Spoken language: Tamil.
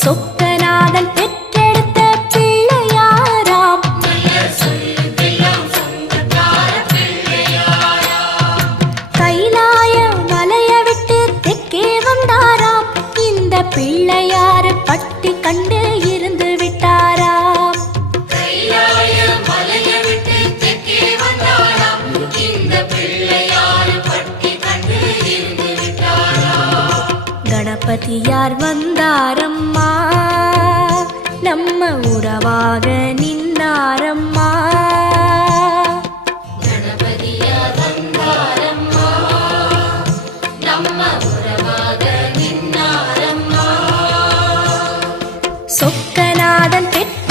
சொக்கநாதன் பெற்றெடுத்த பிள்ளையாராம். கைலாய மலைய விட்டு தெற்கே வந்தாராம். இந்த பிள்ளையாரு பட்டி கண்டு இருந்து விட்டாராம். கணபதியார் வந்தாரம்மா, நம்ம உறவாக நின்னாரம்மா. கணபதியார் வந்தாரம்மா, நம்ம உறவாக நின்னாரம்மா. சொக்கநாதன் பெற்ற